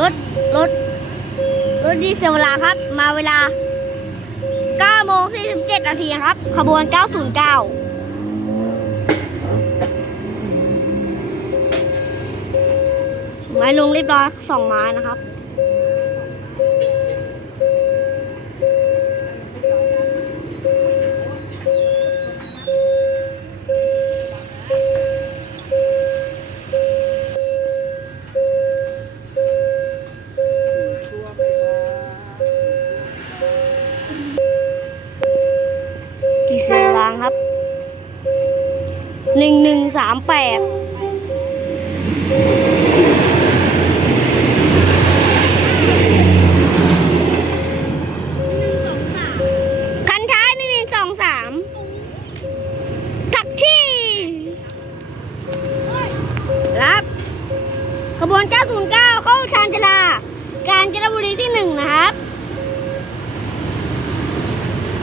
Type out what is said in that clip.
รถรถรถดีเซลเวลาครับ มาเวลา9โมง47นาทีครับ ขบวน 909ไม้ลงเรียบร้อยสองไม้นะครับางครับหนึ่งหนึ่งสามแปดคันท้ายหนึ่งหนึ่งสองสามทักที่รับ ขบวนเก้าศูนย์เก้าเข้าชานจลา การจนบุร